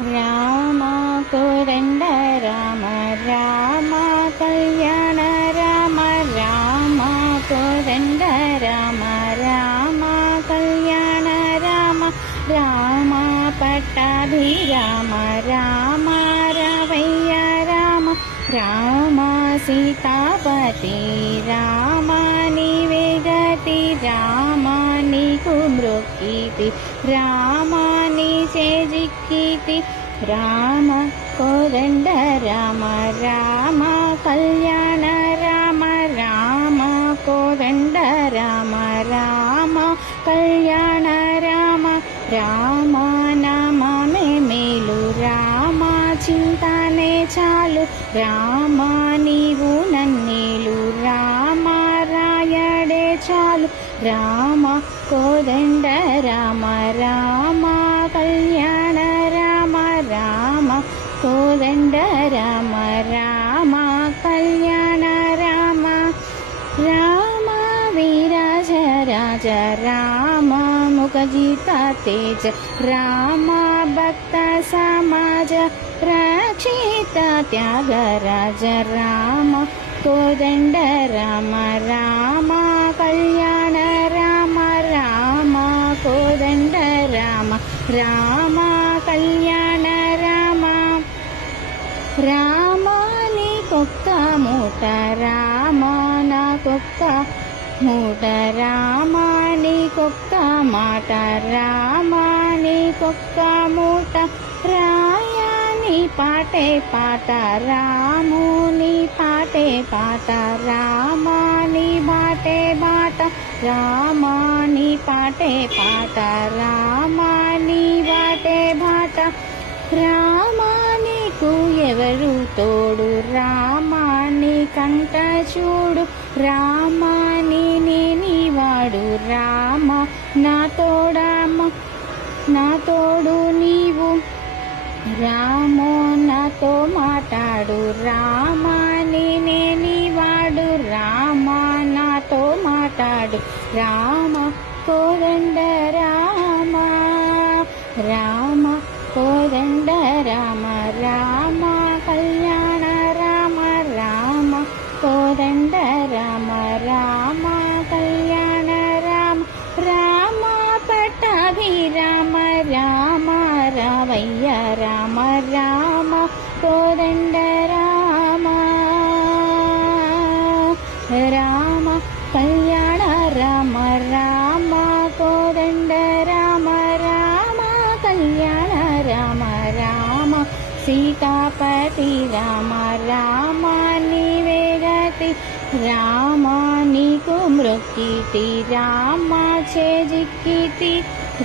రామ కోదండ రామ రామ కళ్యాణ రామ రామ కోదండ రామ రామ కళ్యాణ రామ రామ పట్టాభి రామ రామ రవయ్య రామ రామ సీతాపతి రామ నీవే గతి రామ నీకు మృక్కితి రామ నీచే జిక్కితి రామ కోదండ రామ రామ కళ్యాణ రామ రామ కోదండ రామ రామ కళ్యాణ రామ రామ నామమే మేలు రామ చింతనే చాలు రామ నీవు నన్నేలు రామ రాయడే చాలు రామ కోదండ రామ రామ కళ్యాణ రామ రామ కోదండ రామ రామ కళ్యాణ రామ రామ వీరాజ రాజ రామ ముఖజిత తేజ రామ భక్త సమాజ రక్షిత త్యాగరాజ రామ కోదండ రామ రామ కళ్యాణ రామ రామ కోదండ రామ రామ కళ్యాణ రామ రామ నీకొక్క మూట రామ నాకొక్క మూట రామ నీకొక్క మాట రామ నీకొక్క మూట రాయాని పాటే పాట రాము నీ పాటే పాట రామ నీ బాటే బాట రామ నీ పాటే పాట రామ నీ బాటే బాట రామ నీకు ఎవరు తోడు రామ నీ కంట చూడు రామ నీవాడు రామ నా తోడమ్మ నా తోడు నీవు రామో నాతో మాట్లాడు రామ నేనే నీవాడు రామ నాతో మాట్లాడు రామ కోదండ రామ రామ కోదండ రామ రామ కళ్యాణ రామ రామ కోదండ రామ రామ కళ్యాణ రామ రామ పట్టాభి రామ రామ రావయ్య రామ రామ కోదండ రామ రామ కళ్యాణ రామ రామ కోదండ రామ రామ కళ్యాణ రామ రామ సీతాపతి రామ రామ నీవే గతి రామ నీకు మృక్కితి రామ చేజిక్కితి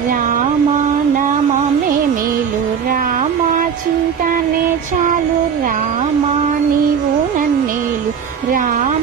రామ నామమే మేలు రామ చింతనే చాలు రామ నీవు నన్నేలు రామ